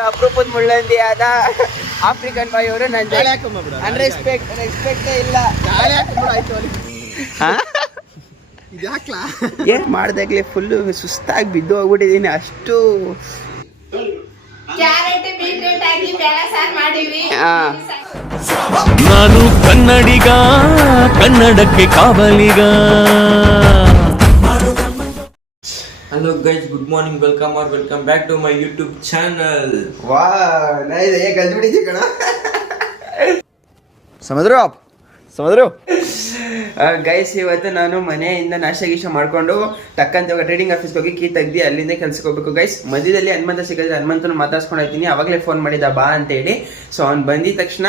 ಅಪರೂಪದ ಮುಳ್ಳಂದಿ ಆದ ಆಫ್ರಿಕನ್ ಬಾಯ್ ಅವರು ನನ್ನ ರೆಸ್ಪೆಕ್ಟೇ ಇಲ್ಲ. ಏನ್ ಮಾಡ್ದಾಗ್ಲೇ ಫುಲ್ಲು ಸುಸ್ತಾಗಿ ಬಿದ್ದು ಹೋಗ್ಬಿಟ್ಟಿದೀನಿ. ಅಷ್ಟು ನಾನು ಕನ್ನಡಿಗ, ಕನ್ನಡಕ್ಕೆ ಕಾವಲಿಗ. Hello guys, good morning, welcome back to my YouTube channel. ವಾಹ್ ನೈಸ್. ಏ ಕಲ್ತ್ಬಿಟ್ಟಿದ್ದೆ ಕಣ. ಸಮುದ್ರ ಗೈಸ್, ಇವತ್ತು ನಾನು ಮನೆಯಿಂದ ನಾಷ್ಟ ಗೀಷ್ಟ ಮಾಡ್ಕೊಂಡು ಟಕ್ಕಂತ ಟ್ರೇಡಿಂಗ್ ಆಫೀಸ್ಗೆ ಹೋಗಿ ಕೀ ತೆಗ್ದು ಅಲ್ಲಿಂದ ಕೆಲ್ಸಕ್ಕೆ ಹೋಗ್ಬೇಕು ಗೈಸ್. ಮಧ್ಯದಲ್ಲಿ ಹನುಮಂತ ಸಿಕ್ಕಿದ್ರೆ ಹನುಮಂತನ ಮಾತಾಡ್ಸ್ಕೊಂಡು ಹೋಗ್ತೀನಿ. ಅವಾಗಲೇ ಫೋನ್ ಮಾಡಿದ ಬಾ ಅಂತೇಳಿ. ಸೊ ಅವ್ನು ಬಂದಿದ ತಕ್ಷಣ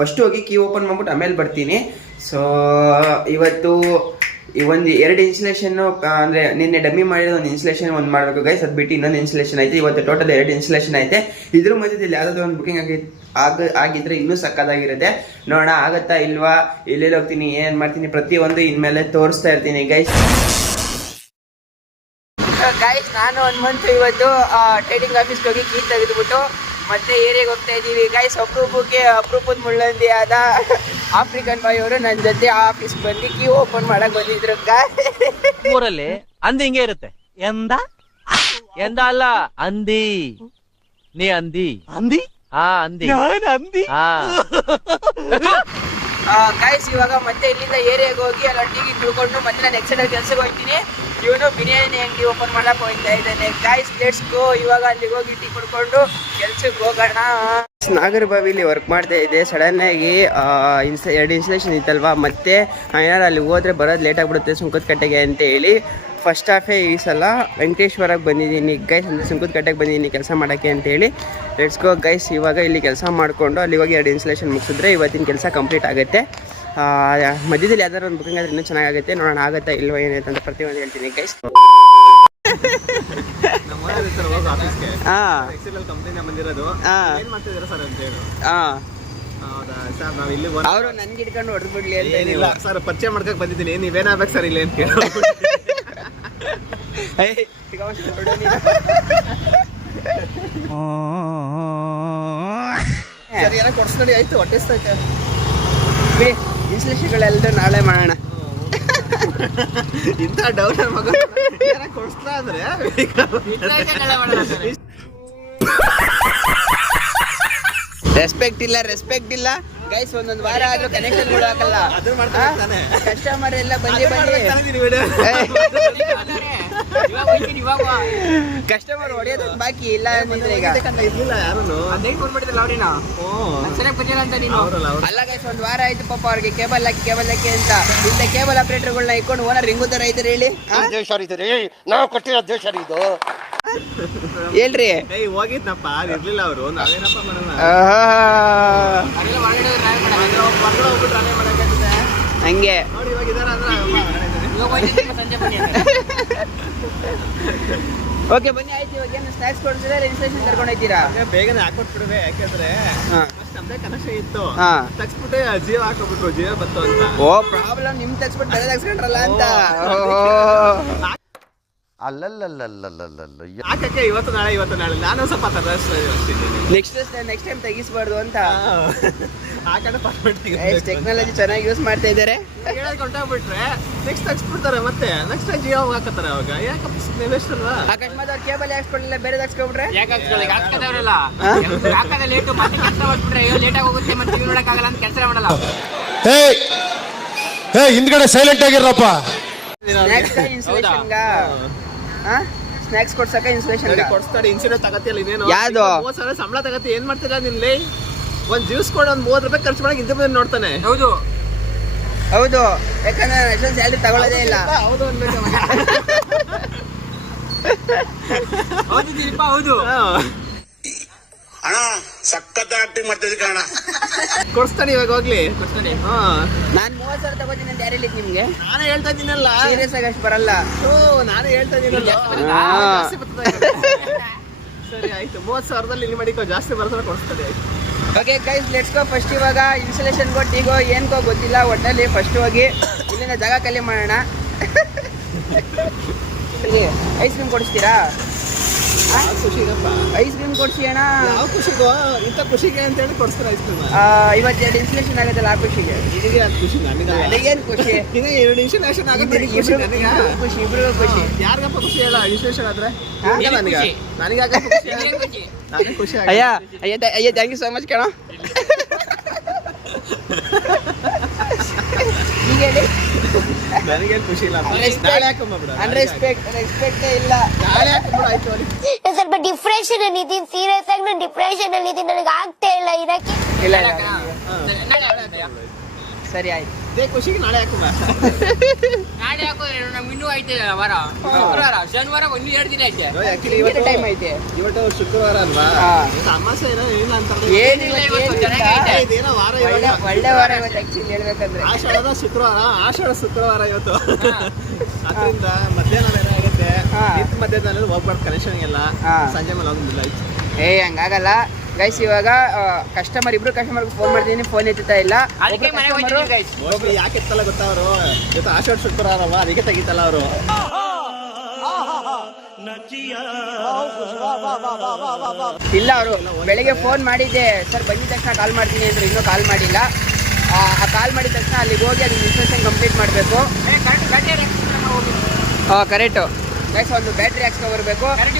ಫಸ್ಟ್ ಹೋಗಿ ಕೀ ಓಪನ್ ಮಾಡ್ಬಿಟ್ಟು ಆಮೇಲೆ ಬರ್ತೀನಿ. ಸೊ ಇವತ್ತು ಒಂದು 2 ಇನ್ಸ್ಟಲೇಷನ್ ಅಂದರೆ ನಿನ್ನೆ ಡಮ್ಮಿ ಮಾಡಿರೋ ಒಂದು ಇನ್ಸ್ಟಲೇಷನ್ ಒಂದು ಮಾಡಬೇಕು ಗೈಸ್. ಅದು ಬಿಟ್ಟು ಇನ್ನೊಂದು ಇನ್ಸ್ಟಲೇಷನ್ ಐತೆ. ಇವತ್ತು ಟೋಟಲ್ 2 ಇನ್ಸ್ಟಲೇಷನ್ ಐತೆ. ಇದ್ರ ಮಧ್ಯದಲ್ಲಿ ಯಾವುದಾದ್ರು ಒಂದು ಬುಕಿಂಗ್ ಆಗಿದ್ರೆ ಇನ್ನೂ ಸಕ್ಕದಾಗಿರುತ್ತೆ. ನೋಡೋಣ ಆಗುತ್ತಾ ಇಲ್ವಾ, ಎಲ್ಲೆಲ್ಲಿ ಹೋಗ್ತೀನಿ, ಏನು ಮಾಡ್ತೀನಿ, ಪ್ರತಿಯೊಂದು ಇನ್ಮೇಲೆ ತೋರಿಸ್ತಾ ಇರ್ತೀನಿ ಗೈಸ್. ನಾನು 1 ಮಂತ್ ಇವತ್ತು ಟ್ರೇಡಿಂಗ್ ಆಫೀಸ್ಗೆ ಹೋಗಿ ಕೀ ತೆಗೆದುಬಿಟ್ಟು ಮತ್ತೆ ಏರಿಯಾಗೆ ಹೋಗ್ತಾ ಇದ್ದೀವಿ ಗೈಸ್. ಅಪರೂಪದ ಮುಳ್ಳಂದಿ ಆದ ಆಫ್ರಿಕನ್ ಬಾಯ್ ಅವರು ನನ್ನ ಜೊತೆ ಆಫೀಸ್ ಬಂದು ಕೀ ಓಪನ್ ಮಾಡಕ್ ಬಂದಿದ್ರು. ಊರಲ್ಲಿ ಅಂದಿ ಹಿಂಗೆ ಇರುತ್ತೆ. ಎಂದ ಅಲ್ಲ ಅಂದಿ. ನೀ ಅಂದಿ ಅಂದಿ ಅಂದಿ ಗೈಸ್ ಇವಾಗ ಮತ್ತೆ ಇಲ್ಲಿಂದ ಏರಿಯಾಗೆ ಹೋಗಿ ಎಲ್ಲ ಟೀಗಿ ತಿಳ್ಕೊಂಡು ಮತ್ತೆ ನಾನು ಎಕ್ಸೈಡ್ ಕೆಲ್ಸಕ್ಕೆ ಹೋಗ್ತೀನಿ. ಇವನು ಬಿರಿಯಾನಿ ಅಂಗಡಿ ಓಪನ್ ಮಾಡಕ್ ಹೋಗ್ತಾ ಇದ್ದಾನೆ ಗೈಸ್. Let's go. ಇವಾಗ ಅಲ್ಲಿಗೆ ಹೋಗಿ ಟೀ ಕುಡ್ಕೊಂಡು ಕೆಲ್ಸಕ್ಕೆ ಹೋಗೋಣ. ನಾಗರಬಾವಿಲಿ ವರ್ಕ್ ಮಾಡ್ತಾ ಇದ್ದೆ. ಸಡನ್ ಆಗಿ 2 ಇನ್ಸ್ಟಲೇಷನ್ ಇತ್ತಲ್ವಾ, ಮತ್ತೆ ಏನಾರು ಅಲ್ಲಿ ಹೋದ್ರೆ ಬರೋದು ಲೇಟ್ ಆಗ್ಬಿಡುತ್ತೆ ಸುಂಕದಕಟ್ಟೆಗೆ ಅಂತ ಹೇಳಿ ಫಸ್ಟ್ ಹಾಫೇ ಈ ಸಲ ವೆಂಕಟೇಶ್ವರಕ್ಕೆ ಬಂದಿದ್ದೀನಿ ಗೈಸ್. ಅಂದರೆ ಸುಂಕದಕಟ್ಟೆಗೆ ಬಂದಿದ್ದೀನಿ ಕೆಲಸ ಮಾಡೋಕ್ಕೆ ಅಂತೇಳಿ. Let's go guys. ಇವಾಗ ಇಲ್ಲಿ ಕೆಲಸ ಮಾಡಿಕೊಂಡು ಅಲ್ಲಿ ಹೋಗಿ 2 ಇನ್ಸ್ಟಲೇಷನ್ ಮುಗಿಸಿದ್ರೆ ಇವತ್ತಿನ ಕೆಲಸ ಕಂಪ್ಲೀಟ್ ಆಗುತ್ತೆ. ಮಧ್ಯದಲ್ಲಿ ಯಾವ್ದಾದ್ರು ಒಂದು ಬುಕಿಂಗ್ ಆದರೆ ಇನ್ನೂ ಚೆನ್ನಾಗುತ್ತೆ. ನೋಡೋಣ ಆಗುತ್ತಾ ಇಲ್ವ ಏನೈತೆ ಅಂತ ಪ್ರತಿಯೊಂದು ಹೇಳ್ತೀನಿ ಗೈಸ್. ಅವರು ನನ್ಗೆ ಹಿಡ್ಕೊಂಡು ಹೊಡೆದು ಬಿಡ್ಲಿ ಅಂತ. ಏನಿಲ್ಲ ಸರ್, ಪರಿಚಯ ಮಾಡ್ಕಕ್ ಬಂದಿದ್ದೀನಿ. ನೀವೇನಾಗ್ಬೇಕು ಸರ್ ಇಲ್ಲಿ ಅಂತ ಕೇಳಿ ಸರಿ ಏನೋ ಕೊಡ್ಸ್ನೋಡಿ. ಆಯ್ತು, ಹೊಟ್ಟೆಸ್ತೈತೆ ಬಿಡಿ. ಇನ್ಸ್ಟಲೇಷನ್ಗಳೆಲ್ಲರೂ ನಾಳೆ ಮಾಡೋಣ. ಇಂಥ ಡೌನ್ ಮಗ ಕೊಡ್ಸ್ತಾ ಅಂದ್ರೆ ರೆಸ್ಪೆಕ್ಟ್ ಇಲ್ಲ ಗೈಸ್. ಒಂದೊಂದು ವಾರ ಆದ್ರೂ ಕನೆಕ್ಷನ್ ಹಾಕಲ್ಲ. ಕಸ್ಟಮರ್ ಎಲ್ಲ ಬಂದಿ ಕಸ್ಟಮರ್ ಹೊಡೆಯೋದು ಬಾಕಿ ಇಲ್ಲ ಅಂದ್ರೆ ಈಗ ಅಲ್ಲ ಗೈಸ್. ಒಂದು ವಾರ ಆಯ್ತು ಪಾಪ ಅವ್ರಿಗೆ ಕೇಬಲ್ ಹಾಕಿ ಅಂತ. ಇಂಥ ಕೇಬಲ್ ಆಪರೇಟರ್ಗಳನ್ನ ಇಟ್ಕೊಂಡು ಓನರ್ ರಿಂಗು ತರ ಐತೆ ಹೇಳಿ. ನಾವು ಕೊಟ್ಟಿರೋ ದೇಶ ಇದು ಹೇಳ್ರಿ. ಹೋಗಿದ್ನಪ್ಪ, ಇರ್ಲಿಲ್ಲ ಅವರು. ನಾವೇನಪ್ಪ ಮಾಡೋಣ, ಹಂಗೆ ನೋಡಿ ಇವಾಗ ಇದಾರ ಅಂದ್ರೆ ಓಕೆ ಬನ್ನಿ ಆಯ್ತು. ಇವಾಗ ಏನು ಸ್ನಾಕ್ಸ್ ಕೊಡ್ತೀರಾ, ರಿಜಿಸ್ಟ್ರೇಷನ್ ಕರ್ಕೊಂಡು ಹೋಗ್ತೀರಾ? ಬೇಗನೆ ಹಾಕೊಟ್ಬಿಡುವೆ. ಯಾಕಂದ್ರೆ ನಮ್ದೇ ಕನೆಕ್ಷನ್ ಇತ್ತು, ತಗ್ಸ್ಬಿಟ್ಟೆ ಜಿಯೋ ಹಾಕೋಬಿಟ್ರು. ಜಿಯೋ ಬಂತು ಅಂತ. ಓ ಪ್ರಾಬ್ಲಮ್ ನಿಮ್ ತಗ್ಸ್ಬಿಟ್ಟು ಬೇರೆ ತಗ್ಸ್ಕೊಂಡ್ರಲ್ಲ ಅಂತ. ಯಾಕೆ ಇವತ್ತು ನಾಳೆ ನಾನು ಸ್ವಲ್ಪ ನೆಕ್ಸ್ಟ್ ಟೈಮ್ ತೆಗಿಸ್ಬಾರ್ದು ಅಂತ. ಆ ಟೆಕ್ನಾಲಜಿ ಚೆನ್ನಾಗಿ ಯೂಸ್ ಮಾಡ್ತಾ ಇದ್ದಾರೆ. ಹೊಂಟೋಗ್ಬಿಟ್ರೆ ನೆಕ್ಸ್ಟ್ ತಗ್ಸ್ಬಿಡ್ತಾರೆ. ಮತ್ತೆ ನೆಕ್ಸ್ಟ್ ಜಿಯೋ ಹಾಕತ್ತಾರೆ. ಅವಾಗ ಯಾಕೆ ವೇಸ್ಟ್ ಅಲ್ವಾ? ಅಕಸ್ಮಾತ್ ಅವ್ರು ಕೇಬಲ್ ಹಾಕ್ಸ್ಕೊಡ್ಲಿಲ್ಲ, ಬೇರೆ ಹಾಕ್ಸ್ಕೊಬಿಟ್ರೆ ಹಿಂದ್ಗಡೆ ಸೈಲೆಂಟ್ ಆಗಿರಪ್ಪ. ಸ್ನಾಕ್ಸ್ ಕೊಡ್ಸಕ ಇನ್ಸ್ಟಲೇಷನ್ ಕೊಡ್ಸ್ತಾರೆ. ಇನ್ಸೂರೆನ್ಸ್ ತಗತ್ತಿಯಲ್ಲ ಇನ್ನೇನು? ಯಾವ್ದು 30 ಸಾವಿರ ಸಂಬಳ ತಗತ್ತಿ. ಏನ್ ಮಾಡ್ತೀರಾ ನಿನ್ಲೆ? ಒಂದ್ ಜ್ಯೂಸ್ ಕೊಡ ಒಂದ್ 30 ರೂಪಾಯಿ ಖರ್ಚು ಮಾಡಕ್ ಇಂತ ನೋಡ್ತಾನೆ. ಹೌದು ಯಾಕಂದ್ರೆ ನೆಕ್ಸ್ಟ್ ಸ್ಯಾಲರಿ ತಗೊಳ್ಳೋದೇ ಇಲ್ಲ. ಹೌದು ಅನ್ಬೇಕು. ಹೌದು ಅಣ್ಣ ಸಖತ್ ಆಕ್ಟಿಂಗ್ ಮಾಡ್ತಿದ್ದೆ ಕಣ. ಕೊಡ್ಸ್ತಾನೆ ಇವಾಗ ಹೋಗ್ಲಿ. ನಾನು 30 ಸಾವಿರ ತಗೋತೀನಿ ಅಂತ ಯಾರು ಹೇಳಿದ್ ನಿಮ್ಗೆ? ನಾನೇ ಹೇಳ್ತಾ ಇದ್ದೀನಲ್ಲ. ಸೀರಿಯಸ್ ಆಗಿ ಅಷ್ಟು ಬರಲ್ಲ. ನಾನೇ ಹೇಳ್ತಾ ಇದ್ದೀನಲ್ಲ. ಸರಿ ಆಯ್ತು, 30 ಸಾವಿರದಲ್ಲಿ ಇಲ್ಲಿ ಮಾಡಿಕೋ. ಜಾಸ್ತಿ ಬರೋದ್ರ ಕೊಡಿಸ್ತಾರೆ. Okay guys let's go. First ಇವಾಗ ಇನ್ಸ್ಟಲೇಷನ್ಗೋ ಟೀಗೋ ಏನ್ಕೋ ಗೊತ್ತಿಲ್ಲ, ಒಟ್ಟಲ್ಲಿ ಫಸ್ಟ್ ಹೋಗಿ ಇಲ್ಲಿಂದ ಜಾಗ ಖಾಲಿ ಮಾಡೋಣ. ಐಸ್ ಕ್ರೀಮ್ ಕೊಡಿಸ್ತೀರಾ? ಯಾವ ಖುಷಿಗಪ್ಪ ಐಸ್ ಕ್ರೀಮ್ ಕೊಡ್ಸಿ ಅಣ್ಣ. ಯಾವ ಖುಷಿಗೋ ಇಂಥ ಖುಷಿಗೆ ಅಂತ ಹೇಳಿ ಕೊಡಿಸ್ತಾರೆ ಐಸ್ ಕ್ರೀಮ್. ಇವತ್ತೆರಡು ಇನ್ಸ್ಟಲೇಷನ್ ಆಗುತ್ತಲ್ಲ ಆ ಖುಷಿಗೆ. ನಿನಗೆ ಅದು ಖುಷಿ ನನಗೇನು ಖುಷಿ? ಈಗ 2 ಇನ್ಸ್ಟಲೇಷನ್ ಆಗುತ್ತೆ ಖುಷಿ ನನಗೆ. ಇಬ್ರಿಗೂ ಖುಷಿ. ಯಾರಿಗಪ್ಪ ಖುಷಿ ಹೇಳ ಇನ್ಸ್ಟಲೇಷನ್ ಆದ್ರೆ? ನನಗೆ ಖುಷಿ ನನಗೆ ಖುಷಿ ಅಯ್ಯ ಅಯ್ಯ ಥ್ಯಾಂಕ್ ಯು ಸೋ ಮಚ್ ಕಣ. ಈಗ ಹೇಳಿ ನನಗೇನು ಖುಷಿ ಇಲ್ಲ. ನಾಳೆ ಹಾಕೊಂಬಿಡ ರೆಸ್ಪೆಕ್ಟೇ ಇಲ್ಲ. ನಾಳೆ ಹಾಕೊಂಬಿಡ ಆಯ್ತು ಅವ್ರಿಗೆ. ಸ್ವಲ್ಪ ಡಿಪ್ರೆಷನ್ ಅಲ್ಲಿ ಇದೀನಿ, ಸೀರಿಯಸ್ ಆಗಿ ನಾನು ಡಿಪ್ರೆಷನ್ ಅಲ್ಲಿ ಇದೀನಿ, ನನಗೆ ಆಗ್ತಾ ಇಲ್ಲ ಇರಕ್ಕೆ. ಇಲ್ಲ ಸರಿ ಆಯ್ತು. ಇದೇ ಖುಷಿಗೆ ನಾಳೆ ಹಾಕೊಂಬ. ನಾಳೆ ಹಾಕೋದ್ರೆ ನಮ್ಗೆ ಇನ್ನೂ ಐತೆ ವಾರ, ಶುಕ್ರವಾರ ಶನಿವಾರ ಇನ್ನೂ 2 ದಿನ ಐತೆ. ಆಕ್ಚುಲಿ ಇವತ್ತು ಟೈಮ್ ಐತೆ. ಇವತ್ತು ಶುಕ್ರವಾರ ಅಲ್ವಾ? ಹಾ. ಅಮಾವಾಸ್ಯೆ ಏನೋ ಇಲ್ಲ ಅಂತಾರೆ. ಏನಿಲ್ಲ ಇವತ್ತು ಚೆನ್ನಾಗೈತೆ. ಇದೇನೋ ವಾರ ಒಳ್ಳೆ ವಾರ ಇವತ್ತು ಆಕ್ಚುಲಿ ಹೇಳ್ಬೇಕಂದ್ರೆ. ಆಷಾಢದ ಶುಕ್ರವಾರ, ಆಷಾಢ ಶುಕ್ರವಾರ ಇವತ್ತು. ಅದರಿಂದ ಮಧ್ಯಾಹ್ನ ಆಗುತ್ತೆ. ನಿಂತ ಮಧ್ಯಾಹ್ನ ಹೋಗ್ಬಾರ್ದು ಕನೆಕ್ಷನ್ಗೆಲ್ಲ. ಸಂಜೆ ಮೇಲೆ ಹೋಗಿಲ್ಲ ಆಯ್ತು. ಹಂಗಾಗಲ್ಲ ಗೈಸ್. ಇವಾಗ ಇಬ್ರು ಕಸ್ಟಮರ್ಗೆ ಫೋನ್ ಮಾಡ್ತೀನಿ, ಫೋನ್ ಎತ್ತುತ್ತಾ ಇಲ್ಲ. ಅದಕ್ಕೆ ಮನೆಗೆ ಹೋಗ್ತೀನಿ ಗೈಸ್. ಹೋಗ್ಲಿ ಯಾಕೆ ಎತ್ತಲ್ಲ ಗೊತ್ತಾ ಅವರು? ಇವತ್ತು ಆಷಾಢ ಶುಕ್ರವಾರ ಅಲ್ವಾ, ಅದಕ್ಕೆ ತೆಗಿತಲ್ಲ ಅವರು. ಇಲ್ಲ ಅವರು ಬೆಳಿಗ್ಗೆ ಫೋನ್ ಮಾಡಿದ್ದೆ, ಸರ್ ಬಂದಿದ ತಕ್ಷಣ ಕಾಲ್ ಮಾಡ್ತೀನಿ ಅಂದ್ರೆ ಇನ್ನೂ ಕಾಲ್ ಮಾಡಿಲ್ಲ. ಆ ಕಾಲ್ ಮಾಡಿದ ತಕ್ಷಣ ಅಲ್ಲಿಗೆ ಹೋಗಿ ಅದು ಇನ್ಸ್ಟ್ರಕ್ಷನ್ ಕಂಪ್ಲೀಟ್ ಮಾಡಬೇಕು. Correct guys. ಒಂದು ಬ್ಯಾಟ್ರಿ ಹಾಕ್ಸ್ಕೊ ಬರಬೇಕು. ಆಷಾಢ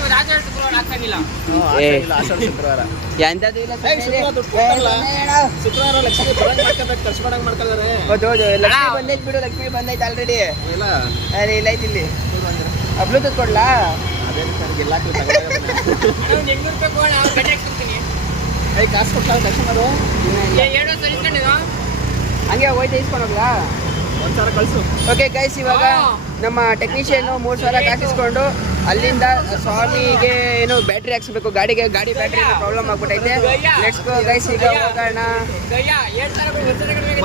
ಶುಕ್ರವಾರ ಎಂಥದ್ದು ಇಲ್ಲ ಶುಕ್ರವಾರ ಲಕ್ಷ್ಮಿ ಬರಂಗ್ ಮಾಡ್ಕೋಬೇಕು, ಖರ್ಚು ಮಾಡಂಗ್ ಮಾಡ್ಕೊಳ್ತಾರೆ. ಹೌದು ಲಕ್ಷ್ಮಿ ಬಂದೈತೆ ಬಿಡು, ಲಕ್ಷ್ಮಿ ಬಂದೈತೆ ಆಲ್ರೆಡಿ. ಇಲ್ಲ ಅರೆ ಇಲ್ಲ ಐತಿ ಇಲ್ಲಿ. ಬ್ಲೂಟೂತ್ ಕೊಡ್ಲಾ? ಅದೇ ಸರ್ ಗೆಲ್ಲಾಕ್ಲಿ ಕಾಸು ಕೊಡ್ತಾರೆ ಕಸ್ಟಮರು. ಹಂಗೆ ಹೋಯ್ತು ಇಸ್ಕೊಂಡು ಹೋಗ್ಲಾ? 1,000 ಕಳ್ಸು. ಓಕೆ ಗೈಸ್, ಇವಾಗ ನಮ್ಮ ಟೆಕ್ನಿಷಿಯನ್ 3,000 ಹಾಕಿಸ್ಕೊಂಡು ಅಲ್ಲಿಂದ ಸ್ವಾಮಿಗೆ ಏನು ಬ್ಯಾಟ್ರಿ ಹಾಕ್ಸ್ಬೇಕು. ಗಾಡಿ ಬ್ಯಾಟ್ರಿ ಪ್ರಾಬ್ಲಮ್ ಆಗ್ಬಿಟ್ಟೈತೆ. ಲೆಟ್ಸ್ ಗೋ ಗೈಸ್, ಈಗ ಹೋಗೋಣ.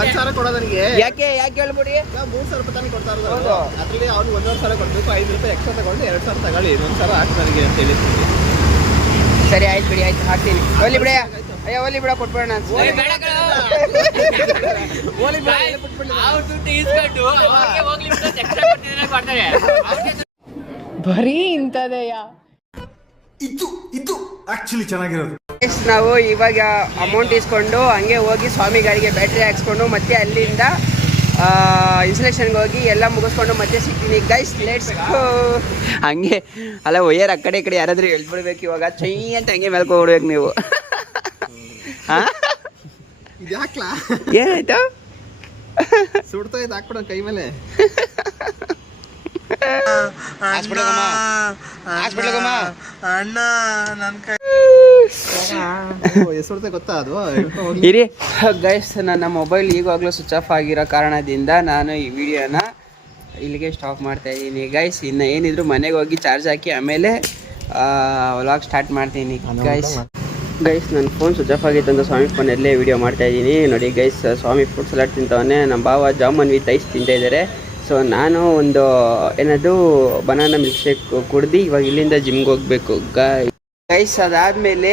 1,000 ಕೊಡೋ ನನಗೆ. ಯಾಕೆ ಹೇಳ್ಬಿಡಿ. 3,000 ರೂಪಾಯಿ ತಾನೇ ಕೊಡ್ತಾ ಇರೋದು. ಹೌದು. ಅದ್ರಲ್ಲಿ ಅವ್ನು 1,500 ಕೊಡ್ಬೇಕು, 5 ರೂಪಾಯಿ ಎಕ್ಸ್ಟ್ರಾ ತಗೊಂಡು 2,000 ತಗೊಳ್ಳಿ, 1,000 ಹಾಕಿ ನನಗೆ ಅಂತ ಹೇಳಿರ್ತೀನಿ. ಸರಿ ಆಯ್ತು ಬಿಡಿ, ಆಯ್ತು ಹಾಕ್ತೀನಿ. ಒಲಿ ಬಿಡ ಅಯ್ಯೋ, ಒಲಿ ಬಿಡ ಕೊಟ್ಬಿಡೋಣ. ಬರೀ ಇಂಥದೆಯ ಇದು ಆಕ್ಚುಲಿ ಚೆನ್ನಾಗಿರೋದು. ನಾವು ಇವಾಗ ಅಮೌಂಟ್ ಇಸ್ಕೊಂಡು ಹಂಗೆ ಹೋಗಿ ಸ್ವಾಮಿ ಗಾಡಿಗೆ ಬ್ಯಾಟ್ರಿ ಹಾಕ್ಸ್ಕೊಂಡು ಮತ್ತೆ ಅಲ್ಲಿಂದ ಇನ್ಸ್ಟಲೇಷನ್ಗೆ ಹೋಗಿ ಎಲ್ಲ ಮುಗಿಸ್ಕೊಂಡು ಮತ್ತೆ ಸಿಗ್ತೀನಿ ಗೈಸ್. Let's go. ಹಂಗೆ ಅಲ್ಲ ಒಯ್ಯರ್ ಆ ಕಡೆ ಈ ಕಡೆ ಯಾರಾದ್ರೂ ಹೇಳ್ಬಿಡ್ಬೇಕು. ಇವಾಗ ಚೈ ಅಂತ ಹಂಗೆ ಮೇಲ್ಕೊಬಿಡ್ಬೇಕು ನೀವು. ಇದು ಹಾಕ್ಲಾ? ಏನಾಯ್ತು? ಸುಡ್ತಾ ಇದು ಹಾಕ್ಬಿಡೋ ಕೈ ಮೇಲೆ. ಅಣ್ಣ ನನ್ನ ಕೈ ಸುಡ್ತಾ ಗೊತ್ತಾ ಅದು? ಇರಿ ಗೈಸ್, ನನ್ನ ಮೊಬೈಲ್ ಈಗಾಗಲೂ ಸ್ವಿಚ್ ಆಫ್ ಆಗಿರೋ ಕಾರಣದಿಂದ ನಾನು ಈ ವಿಡಿಯೋನ ಇಲ್ಲಿಗೆ ಸ್ಟಾಪ್ ಮಾಡ್ತಾ ಇದ್ದೀನಿ ಗೈಸ್. ಇನ್ನು ಏನಿದ್ರು ಮನೆಗೆ ಹೋಗಿ ಚಾರ್ಜ್ ಹಾಕಿ ಆಮೇಲೆ ವ್ಲಾಗ್ ಸ್ಟಾರ್ಟ್ ಮಾಡ್ತೀನಿ ಗೈಸ್. ನನ್ನ ಫೋನ್ ಸ್ವಿಚ್ ಆಫ್ ಆಗಿತ್ತು ಅಂತ ಸ್ವಾಮಿ ಫೋನಲ್ಲೇ ವಿಡಿಯೋ ಮಾಡ್ತಾ ಇದ್ದೀನಿ. ನೋಡಿ ಗೈಸ್, ಸ್ವಾಮಿ ಫ್ರೂಟ್ ಸಲಾಡ್ ತಿಂತವನೆ, ನಮ್ಮ ಭಾವ ಜಾಮೂನ್ ವಿತ್ ಐಸ್ ತಿಂತಾ ಇದ್ದಾರೆ. ಸೊ ನಾನು ಒಂದು ಏನದು ಬನಾನಾ ಮಿಲ್ಕ್ ಶೇಕ್ ಕುಡ್ದು ಇವಾಗ ಇಲ್ಲಿಂದ ಜಿಮ್ಗೆ ಹೋಗಬೇಕು ಗೈಸ್. ಅದಾದಮೇಲೆ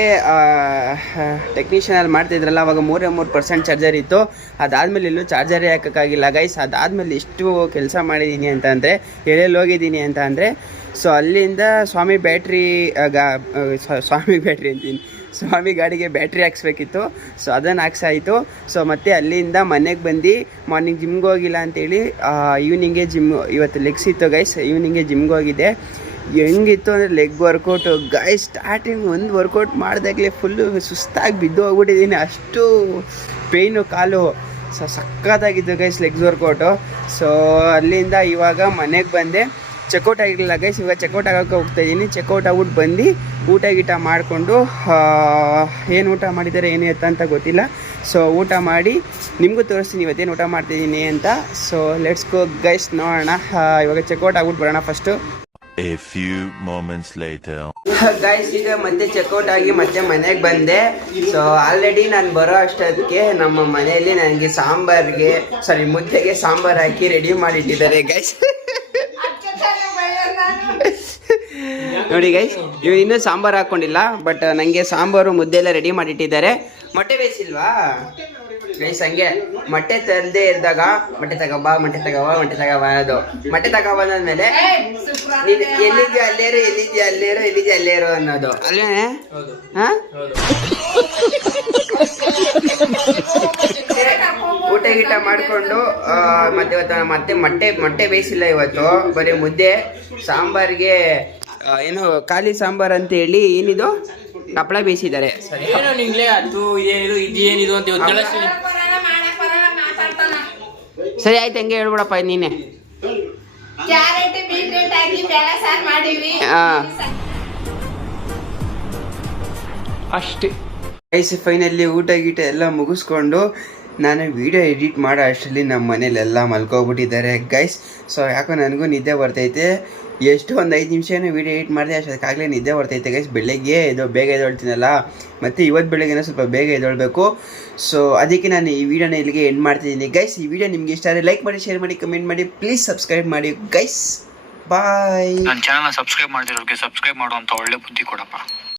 ಟೆಕ್ನಿಷಿಯನಲ್ಲಿ ಮಾಡ್ತಿದ್ರಲ್ಲ ಅವಾಗ 3% ಚಾರ್ಜರ್ ಇತ್ತು. ಅದಾದಮೇಲೆ ಎಲ್ಲೂ ಚಾರ್ಜರೇ ಹಾಕೋಕ್ಕಾಗಿಲ್ಲ ಗೈಸ್. ಅದಾದಮೇಲೆ ಎಷ್ಟು ಕೆಲಸ ಮಾಡಿದ್ದೀನಿ ಅಂತ ಅಂದರೆ, ಎಲ್ಲೆಲ್ಲಿ ಹೋಗಿದ್ದೀನಿ ಅಂತ ಅಂದರೆ, ಸೊ ಅಲ್ಲಿಂದ ಸ್ವಾಮಿ ಗಾಡಿಗೆ ಬ್ಯಾಟ್ರಿ ಹಾಕ್ಸ್ಬೇಕಿತ್ತು. ಸೊ ಅದನ್ನು ಹಾಕ್ಸಾಯಿತು. ಸೊ ಮತ್ತೆ ಅಲ್ಲಿಂದ ಮನೆಗೆ ಬಂದು ಮಾರ್ನಿಂಗ್ ಜಿಮ್ಗೆ ಹೋಗಿಲ್ಲ ಅಂತೇಳಿ ಈವ್ನಿಂಗೆ ಇವತ್ತು ಲೆಗ್ಸ್ ಇತ್ತು ಗೈಸ್. ಈವ್ನಿಂಗೆ ಜಿಮ್ಗೆ ಹೋಗಿದ್ದೆ. ಹೆಂಗಿತ್ತು ಅಂದರೆ ಲೆಗ್ ವರ್ಕೌಟು ಗೈಸ್. ಸ್ಟಾರ್ಟಿಂಗ್ ಒಂದು ವರ್ಕೌಟ್ ಮಾಡಿದಾಗಲೇ ಫುಲ್ಲು ಸುಸ್ತಾಗಿ ಬಿದ್ದು ಹೋಗ್ಬಿಟ್ಟಿದ್ದೀನಿ, ಅಷ್ಟು ಪೇಯ್ನು ಕಾಲು. ಸೊ ಸಕ್ಕತ್ತಾಗಿತ್ತು ಗೈಸ್ ಲೆಗ್ಸ್ ವರ್ಕೌಟು. ಸೊ ಅಲ್ಲಿಂದ ಇವಾಗ ಮನೆಗೆ ಬಂದೆ. ಚೆಕ್ಔಟ್ ಆಗಿರಲಿಲ್ಲ ಗೈಸ್, ಇವಾಗ ಚೆಕ್ಔಟ್ ಆಗೋಕ್ಕೆ ಹೋಗ್ತಾಯಿದ್ದೀನಿ. ಚೆಕ್ಔಟ್ ಆಗ್ಬಿಟ್ಟು ಬಂದು ಊಟ ಮಾಡಿಕೊಂಡು, ಏನು ಊಟ ಮಾಡಿದ್ದಾರೆ ಏನು ಎತ್ತ ಅಂತ ಗೊತ್ತಿಲ್ಲ. ಸೊ ಊಟ ಮಾಡಿ ನಿಮಗೂ ತೋರಿಸ್ತೀನಿ ಇವತ್ತೇನು ಊಟ ಮಾಡ್ತಿದ್ದೀನಿ ಅಂತ. ಸೊ ಲೆಟ್ಸ್ ಗೋ ಗೈಸ್, ನೋಡೋಣ. ಇವಾಗ ಚೆಕ್ಔಟ್ ಆಗ್ಬಿಟ್ಟು ಬರೋಣ first. A few moments later. Guys, ಈಗ ಮತ್ತೆ ಚೆಕ್ಔಟ್ ಆಗಿ ಮತ್ತೆ ಮನೆಗೆ ಬಂದೆ. ಸೊ ಆಲ್ರೆಡಿ ನಾನು ಬರೋ ಅಷ್ಟೊತ್ತಿಗೆ ನಮ್ಮ ಮನೆಯಲ್ಲಿ ನನಗೆ ಮುದ್ದೆಗೆ ಸಾಂಬಾರು ಹಾಕಿ ರೆಡಿ ಮಾಡಿಟ್ಟಿದ್ದಾರೆ ಗೈಸ್. ನೋಡಿ ಗೈಸ್, ಇವ್ರು ಇನ್ನೂ ಸಾಂಬಾರು ಹಾಕ್ಕೊಂಡಿಲ್ಲ, ಬಟ್ ನನಗೆ ಸಾಂಬಾರು ಮುದ್ದೆ ಎಲ್ಲ ರೆಡಿ ಮಾಡಿಟ್ಟಿದ್ದಾರೆ. ಮೊಟ್ಟೆ ಬೇಯಿಸಿಲ್ವಾ? ಗೈಸ್ ಹಂಗೆ ಮೊಟ್ಟೆ ತರದೇ ಇದ್ದಾಗ ಮೊಟ್ಟೆ ತಗೋಬಾ ಅನ್ನೋದು. ಮೊಟ್ಟೆ ತಗೊಬಂದ್ಮೇಲೆ ನೀನು ಎಲ್ಲಿದ್ಯಾ ಅಲ್ಲೇರು ಅನ್ನೋದು ಅಲ್ಲೇನೆ. ಊಟ ಗೀಟ ಮಾಡಿಕೊಂಡು ಮತ್ತೆ ಮೊಟ್ಟೆ ಬೇಯಿಸಿಲ್ಲ ಇವತ್ತು, ಬರೀ ಮುದ್ದೆ ಸಾಂಬಾರ್ಗೆ ಏನು ಖಾಲಿ ಸಾಂಬಾರ್ ಅಂತ ಹೇಳಿ ಏನಿದು ಹಪ್ಪಳ ಬೇಯಿಸಿದ್ದಾರೆ. ಏನೋ ನಿಂಗ್ಲೇ ಅದು ಏನಿದು ಇದೇನಿದು ಅಂತ ಸರಿ ಆಯ್ತು, ಹಂಗೆ ಹೇಳ್ಬಿಡಪ್ಪ ನೀನೆ. ಅಷ್ಟೇ ಗೈಸ್ ಫೈನಲಿ ಊಟ ಗೀಟ ಎಲ್ಲ ಮುಗಿಸ್ಕೊಂಡು ನಾನು ವಿಡಿಯೋ ಎಡಿಟ್ ಮಾಡೋ ಅಷ್ಟರಲ್ಲಿ ನಮ್ಮ ಮನೇಲೆಲ್ಲ ಮಲ್ಕೊಬಿಟ್ಟಿದ್ದಾರೆ ಗೈಸ್. ಸೊ ಯಾಕೋ ನನಗೂ ನಿದ್ದೆ ಬರ್ತೈತೆ. ಎಷ್ಟು ಒಂದು 5 ನಿಮಿಷ ವೀಡಿಯೋ ಎಡಿಟ್ ಮಾಡಿದೆ ಅಷ್ಟೊತ್ತಾಗಲೇ ನಿದ್ದೆ ಬರ್ತೈತೆ ಗೈಸ್. ಬೆಳಗ್ಗೆ ಬೇಗ ಎದ್ದೊಳ್ತೀನಲ್ಲ, ಮತ್ತು ಇವತ್ತು ಬೆಳಗ್ಗೆನ ಸ್ವಲ್ಪ ಬೇಗ ಎದ್ದೊಳ್ಬೇಕು. ಸೊ ಅದಕ್ಕೆ ನಾನು ಈ ವಿಡಿಯೋನ ಇಲ್ಲಿಗೆ ಎಂಡ್ ಮಾಡ್ತಿದ್ದೀನಿ ಗೈಸ್. ಈ ವಿಡಿಯೋ ನಿಮಗೆ ಇಷ್ಟ ಆದರೆ ಲೈಕ್ ಮಾಡಿ, ಶೇರ್ ಮಾಡಿ, ಕಮೆಂಟ್ ಮಾಡಿ, ಪ್ಲೀಸ್ ಸಬ್ಸ್ಕ್ರೈಬ್ ಮಾಡಿ ಗೈಸ್. ಬಾಯ್. ನನ್ನ ಚಾನಲ್ನ ಸಬ್ಸ್ಕ್ರೈಬ್ ಮಾಡಿರೋರಿಗೆ ಸಬ್ಸ್ಕ್ರೈಬ್ ಮಾಡುವಂಥ ಒಳ್ಳೆ ಬುದ್ಧಿ ಕೊಡಪ್ಪ.